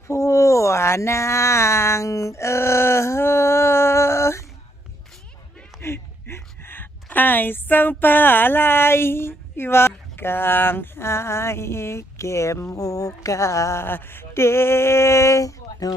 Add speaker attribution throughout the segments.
Speaker 1: ผู้นางไอ้ายสังปลาไหลว่ากลางไห้เก็บหมูกาเดโน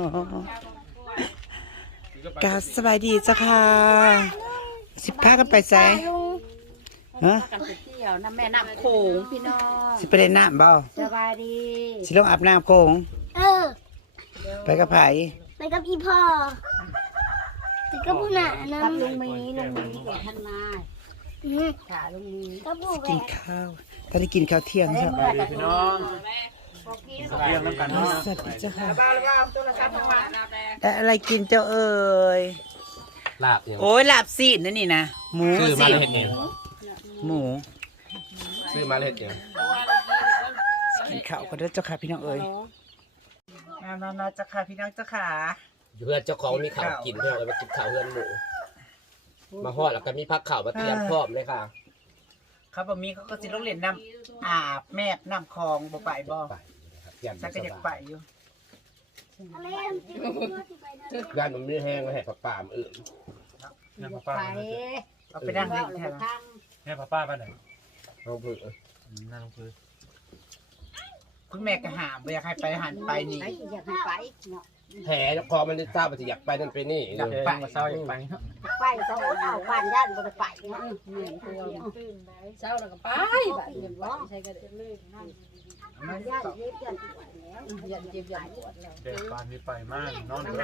Speaker 1: กาสบายดีจ้ะค่ะสิพากันไปไสฮะ
Speaker 2: กันไปเที่ยวน้ำแม่น้ำโขงพี่น้อง
Speaker 1: สิไปเล่นน้ำเปล่า
Speaker 2: สบายดี
Speaker 1: สิลงอาบน้ำโขง
Speaker 3: เออ
Speaker 1: ไปกับไผ
Speaker 3: ไปกับอีพ่อไปกับผู้หนานะ
Speaker 2: กับลุงมีกับท่านนาย
Speaker 3: อืม
Speaker 2: ขาลุงมี
Speaker 3: กับผู้แหว
Speaker 1: กิน
Speaker 3: น
Speaker 1: ข้าวตอนนี้กินข้าวเที่ยงใช่ไหม
Speaker 4: พี่น้องเรียงน้ำกันเนาะ
Speaker 1: สวัสดีเจ้าค่ะได้อะไรกินเจ้าเอ่ย
Speaker 4: ลาบยัง
Speaker 1: โอ้ยลาบซีดนั่นนี่นะหมู
Speaker 4: ซื้อมา
Speaker 1: ซีด
Speaker 4: แล้วเห็ดยัง
Speaker 1: หมู
Speaker 4: ซื้อมาแล้วเห็ดยัง
Speaker 1: กินข้าวกันเด้อเจ้าค่ะพี่น้องเอ่ยมาเจ้าค่ะพี่น้องเจ้าค่ะ
Speaker 4: เพื่อนเจ้าของมีข้าวกินเพื่อนเลยมากินข้าวเพื่อนหมูมาฮอดแล้วก็มีผักข้าวมาเตรียมพร้อมเลยค่ะ
Speaker 1: เขาบอกมีเขาก็สิลงเล่นน้ำอาบแม่น้ำคลองบ่ไปบ่
Speaker 4: ไปยัน
Speaker 1: ฉันก็อยากไปอยู่
Speaker 3: อะไรอันที่พ่อที่ไปนะ
Speaker 4: ย่านมันไม่แห้งมาให้ป่ามันอื่น
Speaker 5: เนี่ยป้า
Speaker 2: ไป
Speaker 1: เอาไปนั่งเล่นแทน
Speaker 2: ทาง
Speaker 5: เนี่ยป้าไปไหน
Speaker 4: เอาเพื่อ
Speaker 5: นั่งพื้น
Speaker 1: คุณแม่ก็หามบ่อยากให้ไปหันไปนี่
Speaker 2: ไหนอยากให้ไปเนาะ
Speaker 4: แผลเจ้าของมันได้ทราบว่าจะอยากไปนั่นไปนี่
Speaker 1: อยากไปมาเศร้าอยากไป
Speaker 2: ไปต้องเอาบ้านย่านบ่ได้ไปเนาะเหนื่อยตัวเช้าแล้วก็ไปบ้านเงินร้องใช้ก็ได้บ้านย่านเย็บย่านปวดแล้วย่านเจ็บย่านปวดแล้ว
Speaker 5: เด็กปานนี้ไปมากนอนด้วย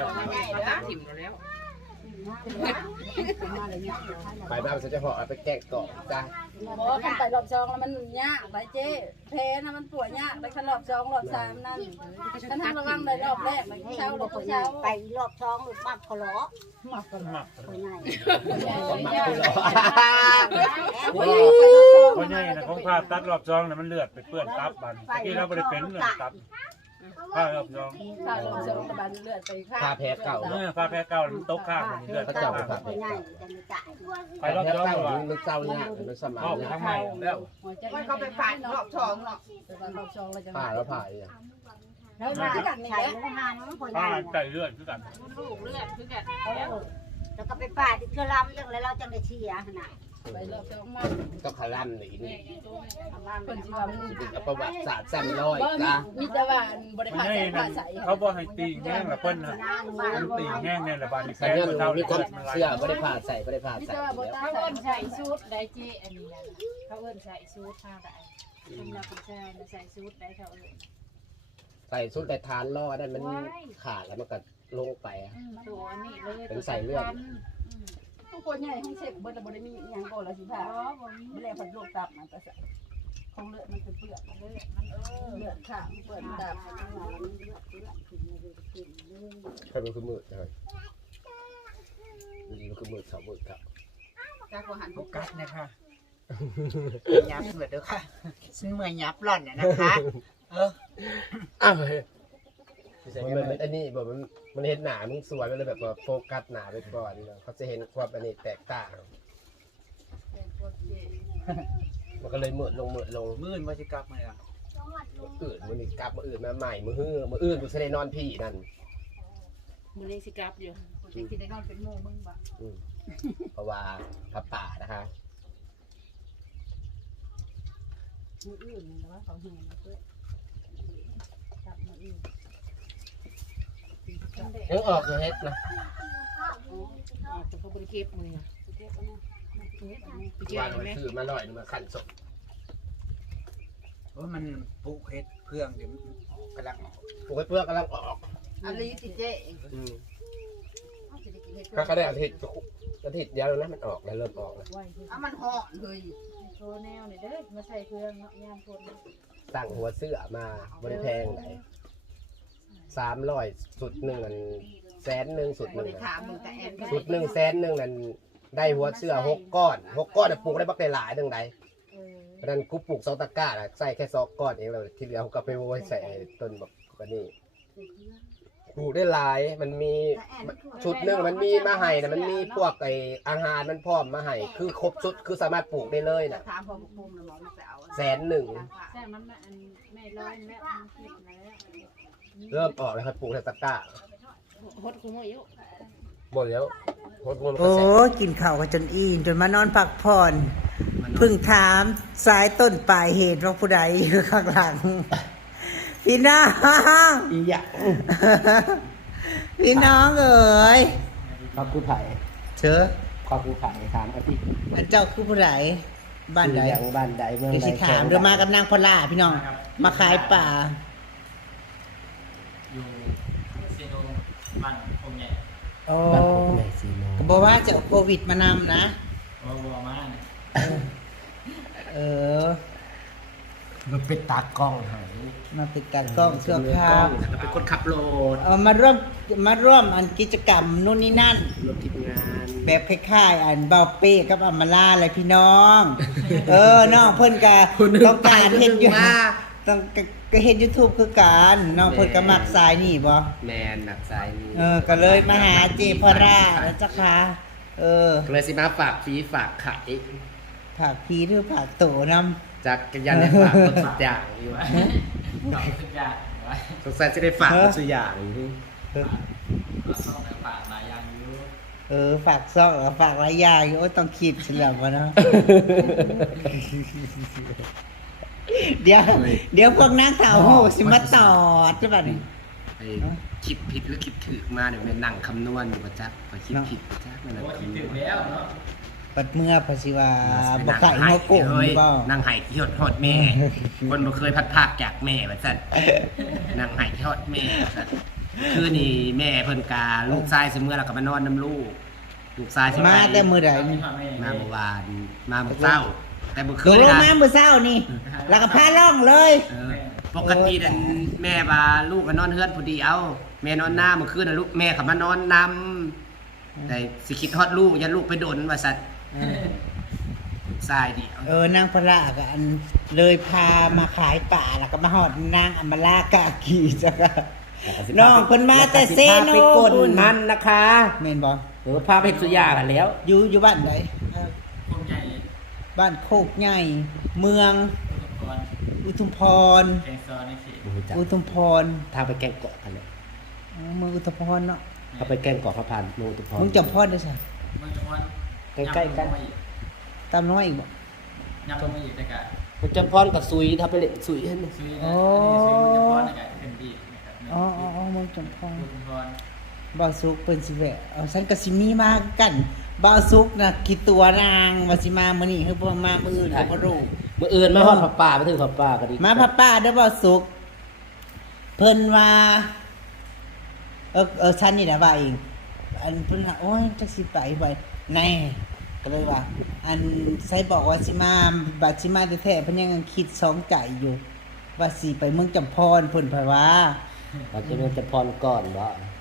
Speaker 2: มาเลยเนี่ย
Speaker 4: ไปบ้านมันจะพอเอาไปแกล้งเกาะจ้า
Speaker 6: บอกว่าคันไปรอบสองแล้วมันยากไปเจ๊เพนะมันปวดยากไปคันรอบสองรอบสามนั่นฉันทำระวังได้รอบแรกมัน
Speaker 2: ให้
Speaker 6: เช้า
Speaker 2: ลู
Speaker 6: รอก บ
Speaker 2: คนให
Speaker 6: เช้า
Speaker 2: ญ่ไปรอบท้องหรือบ้านเขาล้อ
Speaker 5: หมัก
Speaker 2: คนใหญ่
Speaker 4: คนหมักกูหรอ
Speaker 5: เพราะนี่นะของภาพตัดรอบจองน่ะมันเลือดไปเปื้อนตับบันเมื่อกี้เราไม่ได้เป็นเลือดตับผ้ารอบจอง
Speaker 6: ถ้ารอบสองกระบาลเลือดไปข้าง
Speaker 4: ผ้าแพ้เก่า
Speaker 5: ผ้าแพ้เก่ามันตกข้างมันเลือด
Speaker 4: เขาเจ้าไปผัด
Speaker 2: คนใหญ่จะมีจ่าย
Speaker 5: ไปรอบ
Speaker 4: แพ้
Speaker 5: จอง
Speaker 4: เก่า
Speaker 5: ว่า
Speaker 4: มันเศร้าเนี่ยมันสมาน
Speaker 5: พ่อ
Speaker 4: เนี่ย
Speaker 5: ทั้งใหม่แล้ว
Speaker 6: หัวใจมันก็ไปผ่านรอบสองหรอกรอบสองเราจะ
Speaker 4: ผ่าแล้วผ่าอีก
Speaker 6: แล้วมาที่กันนี่
Speaker 2: ใส่
Speaker 6: แหละ
Speaker 2: ลูกหานคนให
Speaker 5: ผ้า
Speaker 2: ญ่
Speaker 5: ไก่เลือดคือกัน
Speaker 2: แล้วก็ไปป่าที่เกลือลำจังแล้วเราจังได้เชียร์ขนาด
Speaker 6: ไปรอบสองมา
Speaker 4: ก็คารันนี่นี่
Speaker 6: คนที่ว่ามัน
Speaker 4: ประวัติศาสตร์ซ้ำร้อย
Speaker 6: บ่
Speaker 4: จ้า
Speaker 6: มีแต่ว่าบริ
Speaker 5: มัน
Speaker 6: ภาค
Speaker 5: นี่
Speaker 6: ใส่
Speaker 5: นะ
Speaker 6: ผ้าใส่
Speaker 5: เขาบอกให้ตีแห้งละเพิ่นน่ะมันตีแห้งเนี่ยละบาดนี้
Speaker 4: สัญ
Speaker 5: แพ้
Speaker 4: ญาณ
Speaker 5: มันเท่า
Speaker 4: มี
Speaker 5: นี้
Speaker 4: ความ
Speaker 5: มันไหล
Speaker 4: เชื่อไม่ได้ผ่าใส่ไม่ได้ผ่า
Speaker 6: มี
Speaker 4: ใส่
Speaker 6: แต่ว่าบ่
Speaker 4: แล้ว
Speaker 6: ตา
Speaker 7: เขา
Speaker 6: ใส่
Speaker 7: เอิ้นใส่ชุดได้เจอันนี้นะเขาเอิ้นใส่ชุดผ้าได้สำหรับผู้ชายนะใส่ชุดได้เขาเอิ้น
Speaker 4: ใส่สุดแต่ทานล่อนั่นมันขาดแล้วมันก็ลงไป
Speaker 7: ตัวนี้เลย
Speaker 4: เป็นใส่เลือด
Speaker 6: ทุกคนใหญ่ให้เช็คเบิดบ่ได้มีหยังก่อนละสิผ้าไม่ได้ผัดโรคตับมันก็ใส่ของเลือดมันเป็นเปลือกเลือดข้างเปลือกตับ
Speaker 4: ใครเป็นคือมืดเลยนี่มันคือมืดสาวมืดครับ
Speaker 6: จากหัน
Speaker 1: โฟกัสนะคะยับเสือเด้อค่ะฉันเมื่อยยับหล่อนเนี่ยนะคะ
Speaker 4: อ้าวมันอันนี้บอกมันเห็นหนามึงสวยมันเลยแบบว่าโฟกัสหนาไปก่อนเขาจะเห็นความอันนี้แตกต่างมันก็เลยมืดลง
Speaker 1: มื่นว่าสิกลับมาล่ะ
Speaker 4: อื่นมันกลับมาอื่นมาใหม่มืออื่นกูจะได้นอนพี่นั่น
Speaker 7: มื้อนี้สิกลับอยู่
Speaker 6: กินได้นอนเป็นโมงมึงบ่
Speaker 4: เพราะว่าพระป่านะคะ
Speaker 6: มืออื่นนะว่าเขาเห็นเพื่อจับมืออื่น
Speaker 4: ยังออกอยู่เฮ็ดนะ
Speaker 7: แต่พวกบริเก็บมือ
Speaker 4: วางไว้ซื้อมาหน่อยมาขันศพ
Speaker 1: ว่ามันปลูกเฮ็ดเพื่องเดี๋ยวกำลัง
Speaker 4: ปลูกให้เพื่อกำลังออก
Speaker 6: อันนี้สิเจ๊
Speaker 4: ก็ได้อาทิตย์เดียวนะมันออกแล้วเริ่มออกแล้ว
Speaker 6: อ่ะมันห่อเลย
Speaker 7: โชว์แนวนี่เด้อมาใส่เครื่องเนาะยามคน
Speaker 4: สั่งหัวเสื้อมาบริแพงไหน300สุดหนึ่งอัน100,000สุดหนึ่ง
Speaker 6: ถามมึงแต่แอน
Speaker 4: สุด100,000นั่นได้หัวเสื้อ6 ก้อนปลูกได้บักได้หลายหนึ่งใดเพราะนั้นกูปลูก2 ตะกร้าใส่แค่2 ก้อนเองเลยที่เหลือเขาก็ไปโวยใส่ต้นแบบนี้ปลูกได้หลายมันมีชุดหนึ่งมันมีมาให้นะมันมีพวกไออาหารมันพร้อมมาให้คือครบชุดคือสามารถปลูกได้เลยนะ
Speaker 6: ถามพอปุ่มนะหมอมันจะเอา
Speaker 4: 100,000
Speaker 7: แซ่มันอันแม่ร้อยแม่มันคิดแล้ว
Speaker 4: เริ่มออกแล้วครับปลูกในตะกร้า
Speaker 2: ฮดกูมื้ออยู่
Speaker 4: หมดแล้วหมดเงินกระ
Speaker 1: โอ้
Speaker 4: แส
Speaker 1: กินข้าวกันจนอิ่มจนมานอนพักผ่อนเพิ่งถามสายต้นปลายเหตุว่าผู้ใดอยู่ข้างหลังพี่น้อง
Speaker 4: อีหยะ
Speaker 1: พี่น้องเอ๋ย
Speaker 4: ขอบคุณไผ่
Speaker 1: เชื่อ
Speaker 4: ขอบคุณไผ่ถามอาทิตย์
Speaker 1: อันเจ้าคือผู้ใดบ้านใด
Speaker 4: อย่างบ้านใดเมือง
Speaker 1: เดี๋ยว
Speaker 4: ใด
Speaker 1: สิถามเดี๋ยวมากับนางพล่าพี่น้อง มาขายป่า
Speaker 8: อยู่เซโนบ้านคงใหญ่
Speaker 1: โอ้
Speaker 4: บ้านผมไหนซีโม
Speaker 1: ก็บอกว่าจะเอาโควิดมานำนะ
Speaker 8: วอวมาเนี่ย
Speaker 1: เออ
Speaker 4: มันเป็นตากล้องหาย
Speaker 1: มาปิดการกล้องเสื้อผ้า
Speaker 4: แล้วเป็นคนขับรถ
Speaker 1: เอามาร่วมอันกิจกรรมนู่นนี่นั่น
Speaker 4: รถทีมงาน
Speaker 1: แบบคล้ายๆอันเบาเป้กับอัมมาล่าอะไรพี่น้อง น้องเพิ่นก็ต้องการเฮ็ดอยู่ต้องก็เฮ็ด YouTube คือกันน้องเพิ่นก็มักสายนี่บ่
Speaker 4: แมนหนักใจนี่
Speaker 1: ก็เลยมาหาเจพราแล้วจ้ะค่ะ
Speaker 4: ก็เลยสิมาฝากฟรีฝากขาย
Speaker 1: ผักพีหรือผักโตนำ
Speaker 4: จากกันยันได้ฝากคนสุดอย่างอยู่
Speaker 8: เก่าสุดยอดไว้
Speaker 4: สงสัยจะได้ฝากคนสุดอย่างอยู่
Speaker 8: ก็ต้องไปป่ามายังอยู่
Speaker 1: ฝากซอกฝากหลายอย่างอยู่โอ้ยต้องคิดสิแล้วบ่เนาะ เดี๋ยวพวกนางสาวโหสิมาตอดใช่ป่ะนี่
Speaker 4: ไอ้คิดผิดหรือคิดถูกมาเนี่ยแม่นั่งคำนวณอยู่ประจักษ์พอคิดผิดประจักษ์แม่นั่ง
Speaker 8: โอ้คิด
Speaker 4: คำน
Speaker 8: ถึง
Speaker 4: วณ
Speaker 8: แล้วเนาะ
Speaker 1: ปัดเมื่อภาษีว่าบ่ไก่หัวโกงนี่เปล่า
Speaker 4: นั่งไห้ที่หดแม่ คนบ่เคยพัดภาคจากแม่ว่าซั่นนั่งไห้ที่หดแม่ว่าซั่นคือนี่แม่เพิ่นกาลูกชายเสมอแล้วก็มานอนน้ำลูกชายสิ
Speaker 1: มาแต่มื้อใด
Speaker 8: ไม่
Speaker 1: นี่
Speaker 8: ทำให้
Speaker 4: มาเมื่อวานมาเมื่อเช้า แต่เมื่อ
Speaker 1: ต
Speaker 4: คื
Speaker 1: ก
Speaker 4: น
Speaker 1: ลง
Speaker 4: นะ
Speaker 1: มามื้อเช้านี่แล้วก็พาล่องเลย
Speaker 4: ปกตินั่นแม่ว่าลูกก็นอนเฮือนพอดีเอาแม่นอนหน้าเมื่อคืนน่ะลูกแม่ก็มานอนนำแต่สิคิดฮอดลูกอย่าลูกไปโดนว่าซั่นทรายเดียว
Speaker 1: นางพระก็อันเลยพามาขายป่าแล้วก็มาฮอดนางอำมาลากากีจ้ะค่ะน้องเพิ่นมาแต่เซโน
Speaker 4: ไปกดมันนะคะ
Speaker 1: แม่นบ่
Speaker 4: หรือพาไปสุยากันแล้ว
Speaker 1: อยู่บ้านไหน
Speaker 8: คงใหญ่
Speaker 1: บ้านโคกใหญ่ เมือง
Speaker 8: อุปกรณ์
Speaker 1: อุทุมพร
Speaker 8: แกงซอในเขต
Speaker 1: อุทุมพร
Speaker 4: ทางไปแกงเกาะกันเลย
Speaker 1: เมืองอุทุมพรเนาะ
Speaker 4: เขาไปแกงเกาะพระพันโนตุพร
Speaker 1: มึงจำพรได้ใช่
Speaker 8: เมืองจังหวัด
Speaker 4: ใกล้ๆกัน
Speaker 1: ตามน้อยอีกบ่
Speaker 8: ยังต้องมาอีกแต่กะ
Speaker 4: มันจะพรกับซุยถ้าไปเล่นซุยให้มัน
Speaker 8: ซื้อนะซื้อมันจะพอนะกะเป็นดีนะครับ
Speaker 1: อ๋อเมืองจำพร
Speaker 8: อุปกรณ์
Speaker 1: บ่าวสุกเพิ่นสิแวะเอาฉันก็สิมีมากันบ่าวสุกน่ะกี่ตัวนางว่าสิมามื้อนี้คือบ่มามื้ออื่นก็บ่รู้
Speaker 4: มื่ออื่นมาฮอดผับป่ามาถึงผับป่าก็ดี
Speaker 1: มาพ่อป้าเด้อบ่าวสุกเพิ่นว่าฉันนี่น่ะว่าเองอันเพิ่นว่าโอ้ยจักสิไปบ่แน่ก็เลยว่า อันไสบอกว่าสิมาบัดสิมาแท้ๆเพิ่นยังคิดสองใจอยู่ ว่าสิไปเมืองจำพรเพิ่นเผยว่า
Speaker 4: เราจะเริ่มจะพรก่อนบ่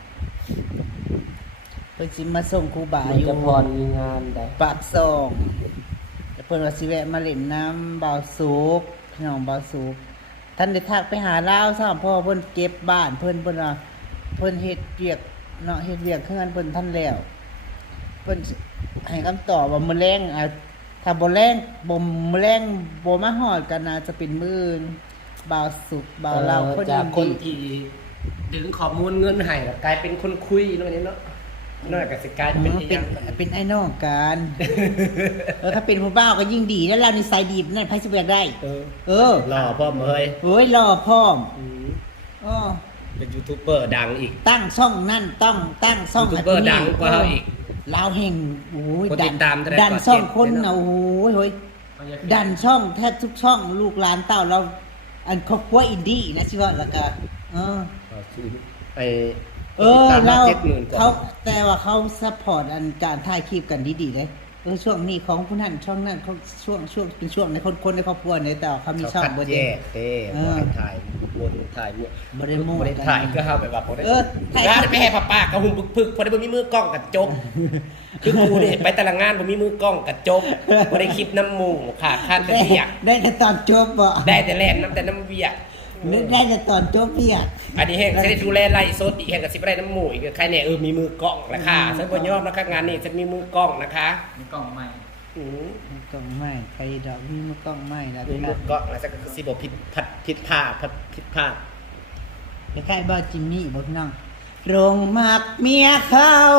Speaker 1: เพิ่นสิมาส่งครูบา
Speaker 4: มัน
Speaker 1: อยู่
Speaker 4: จะพรมีงานใด
Speaker 1: ปากซองแล้วเพิ่นว่าสิแวะมาเล่นน้ำบ่าวสุกพี่น้องบ่าวสุกท่านได้ทักไปหาลาวซ้ำพ่อเพิ่นเก็บบ้านเพิ่นว่าเพิ่นเฮ็ดเวียกเนาะเฮ็ดเวียกคือกันเพิ่นทันแล้วเพิ่นให้คำตอบว่ามื้อแลงถ้าบ่แลงบ่มื้อแลงบ่มาฮอดกันน่าจะเป็นมื้ออื่นบ่าวสุกบ่าวลาวคน
Speaker 4: จากคน
Speaker 1: ดี
Speaker 4: ที่ดึงข้อมูลเงินให้แล้วกลายเป็นคนคุยเนาะนี่เนาะน้อยก็สิกลายเป็นอีหยัง
Speaker 1: เป็นไอ้น้องกัน ถ้าเป็นผู้บ่าวก็ยิ่งดีแล้วเรานิสัยดีนั่นไผสิบ่อยากได้
Speaker 4: รอพ่อเมย
Speaker 1: เฮ้ยรอพร้อมอ้อ
Speaker 4: เป็นยูทูบเบอร์ดังอีก
Speaker 1: ตั้งช่องนั่นต้องตั้งช่อง
Speaker 4: ยูทูบเบอร์ดังกว่าเราอีก
Speaker 1: ลาวแห่งโอ้ย
Speaker 4: คนติดตามเท่าไหร่
Speaker 1: ดัน
Speaker 4: กว่า
Speaker 1: ช่อง
Speaker 4: 7
Speaker 1: คนน่ะโอ้ยเฮ้ย
Speaker 8: เขาจะ
Speaker 1: ดันช่องแทบทุกช่องลูกหลานเต้าเราอันครอบครัวอินดี้นะสิว่าแล้วก็
Speaker 4: ไอ้
Speaker 1: เรา
Speaker 4: 70,000กว่า
Speaker 1: เขาแต่ว่าเขาซัพพอร์ตอันการถ่ายคลิปกันดีๆเลยช่วงนี้ของผู้นั้นช่องนั้นเขาช่วงเป็นช่วงในคนในครอบครัวเนี่ยแต่ว่าเขามีช่อง
Speaker 4: คัด
Speaker 1: บ่
Speaker 4: แย
Speaker 1: ได้
Speaker 4: กเด้บ่ให้ถ่ายวนถ่ายมั่ว
Speaker 1: บ่ได้มั่ว
Speaker 4: บ่ได้ถ่ายก็เฮาแบบว่าบ่ได้
Speaker 1: ถ่าย
Speaker 4: ร้านไปให้ป้ากระหุ่มพึกๆพอได้บ่มีมือกล้องกระจบคือกูนี่ไปแต่ละงานบ่มีมือกล้องกระจบบ่ได้คลิปน้ำหมู่ค่ะคันแต่เวียก
Speaker 1: ได้แต่ตอนจบบ่
Speaker 4: ได้แต่แล่นน้ำแต่น้ำเวียก
Speaker 1: ได้แต่ตอนจบเพียก
Speaker 4: อันนี้แห่งจะได้ดูแลไล่โซดอีกแห่งกับสิบได้น้ำหมูอีกใครเนี่ยมีมือกล้องนะคะฉันบ่ยอมนะคะงานนี้ฉันมีมือกล้องนะคะ
Speaker 8: มีกล่องใหม่
Speaker 1: กล้องไม่ใครดอกมีมือกล้องไม่นะ
Speaker 4: มีมือกล้องแล้วฉันก็สิบ่ผิดพลาด
Speaker 1: คล้ายๆบ่จิมมี่บ่พี่น้องโรงมักเมียเขา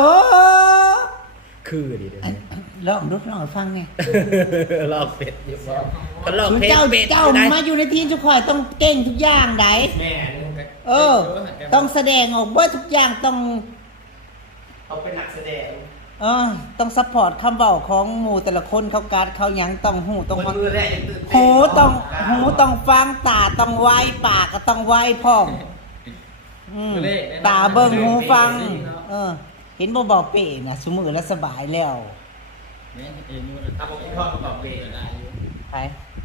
Speaker 4: คือดิเด้อ
Speaker 1: ลองดูลองให้ฟังไง
Speaker 4: ลอกเป็ดอยู่บ่ก็ลอก
Speaker 1: มัน
Speaker 4: เป็ด
Speaker 1: เจ้า
Speaker 4: เป็ด
Speaker 1: เจ้า
Speaker 4: อยู่ไหน
Speaker 1: มาอยู่ในทีมทุกข่อยต้องเก่งทุกอย่างได
Speaker 8: แม่
Speaker 1: เออ ต้องแสดงออกเบิดทุกอย่างต้อง
Speaker 4: เอาเป็นนักแสดง
Speaker 1: ต้องซัพพอร์ตคำเว้าของหมู่แต่ละคนเขาการเขาหยังต้องหูต้อง
Speaker 4: มือแรกยังตื่นเต้น
Speaker 1: หูต้องฟังตาต้องไวปากก็ต้องไวพร้อมตาเบิ่งหูฟัง เห็นบ่บอกเป้น่ะซุมื้อแล้วสบายแล้ว
Speaker 8: แม่เองอยู่นะถ้าผมทอดประกอบเบรได้อยู่
Speaker 1: ไป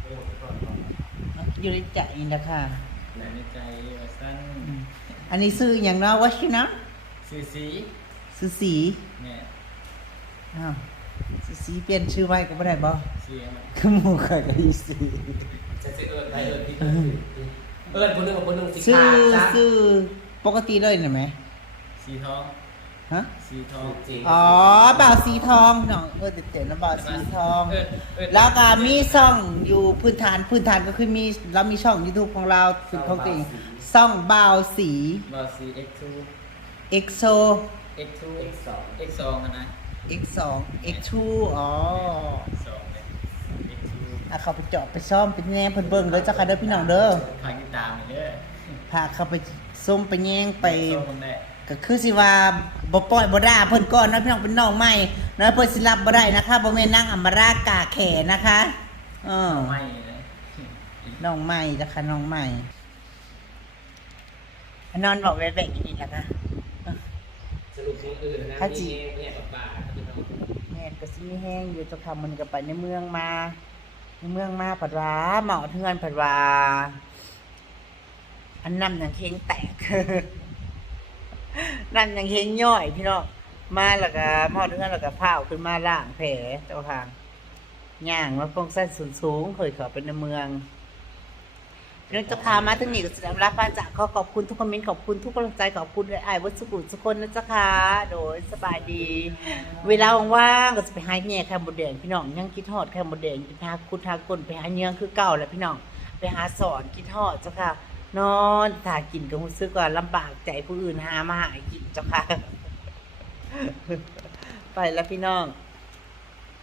Speaker 1: อยู่ในใจนะค่ะ
Speaker 8: ในใจว่าสั้น
Speaker 1: อันนี้ซื้อหยังเนาะว่าชื่อนะ
Speaker 8: สีสี
Speaker 1: ซื้อสี
Speaker 8: แม่
Speaker 1: อ้าวซื้อสีเปลี่ยนชื่อไว้ก็บ่ได้บ่
Speaker 8: เสียง
Speaker 1: คือหมู่ข่อยก็อีซื้อ
Speaker 4: จะสิเอิ้นไปเอิ้นที่เอิ้นคนนึงกับคนนึงสิ
Speaker 1: ซื้อ
Speaker 4: ขาดซะ
Speaker 1: ซื้อปกติเลยน่ะแหม
Speaker 8: สีทอง
Speaker 1: ฮะ
Speaker 8: สีทอง
Speaker 1: อ๋อบ่าวสีทองเนาะเต็มๆแล้วบ่าวสีทอง
Speaker 8: เอิ้น
Speaker 1: แล้วก็มีช่องอยู่พื้นฐานก็คือมีเรามีช่อง YouTube ของเราเป็นของตัวเองช่องบ่าวสี
Speaker 8: บอสี X2
Speaker 1: EXO
Speaker 8: X2 X2 นะ
Speaker 1: X2 X2 อ๋อ
Speaker 8: 2เลย X2
Speaker 1: เขาไปเจาะไปซ่อมไปแย่งเพิ่นเบิ่งเด้อเจ้าค่ะเด้อพี่น้องเด้อ
Speaker 8: พากินตามเลย
Speaker 1: พาเขาไปส้มไปแย่งไป
Speaker 8: คนแรก
Speaker 1: ก็คือสิว่าบ่ปล่อยบ่ด่าเพิ่นก่อนเนาะพี่น้องเป็นน้องใหม่เนาะเพิ่นสิรับบ่ได้นะคะบ่แม่นนางอำมารากาแขนะคะ
Speaker 8: ไม่เลย
Speaker 1: น้องใหม่นะคะน้องใหม่นอนบอกแวะๆอยู่นี่ล่ะค่ะ
Speaker 4: สรุปมื้ออื่นนะ
Speaker 1: ข้าจิ
Speaker 4: มีเนี่ยกับป่าพี่น้อง
Speaker 1: แม่ก็สิมีแห้งอยู่เจ้าค่ะมันก็ไปในเมืองมาผัดว่าเหมาเทือนผัดว่าอันนำอย่างเฮงแตก นั่นอย่างเฮงย่อยพี่น้องมาแล้วก็หม้อเทือนแล้วก็พาวขึ้นมาล่างแผลเจ้าค่ะย่างมาฟงสั้นสูงเคยเข้าไปในเมืองเรื่องเจ้าค่ะมาทั้งนี้ก็แสดงรับมาจากขอบคุณทุกคอมเมนต์ขอบคุณทุกกำลังใจขอบคุณไอ้วัสดุทุกคนนะเจ้าค่ะโดยสบายดี เวลาว่างๆก็จะไปหาแง่แค่หมดแดงพี่น้องยังคิดทอดแค่หมดแดงไปหาคุณทาก้นไปหาเนื้อคือเก่าแหละพี่น้องไปหาสอนคิดทอดเจ้าค่ะนอนถ้ากินก็รู้สึกว่าลำบากใจผู้อื่นหามาหากินเจ้าค่ะ ไปแล้วพี่น้อง